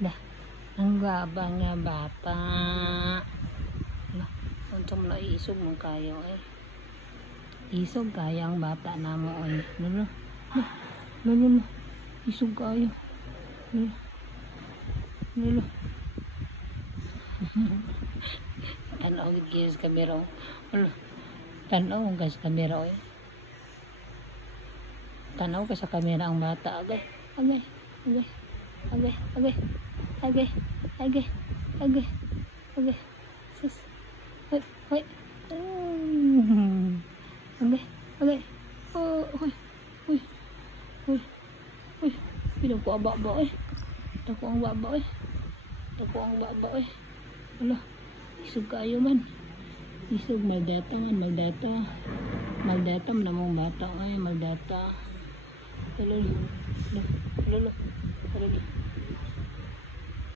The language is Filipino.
Dah, ang gabang nga bata. Unsa man isog man kayo eh. Isog kaya ang bata namo ay. Lolo. Isog kayo. Lolo. Tanaw gid kayo sa kamera. Tanaw guys sa kamera eh. Tanaw ka sa kamera ang bata. Agay. Sus. Hoy. Agay. Oh, hoy. Pinag ko ang baba eh. Dako ang baba eh. Ala. Isog kayo man. Isog magdata man. Magdata man namang bata ay magdata. Lolo.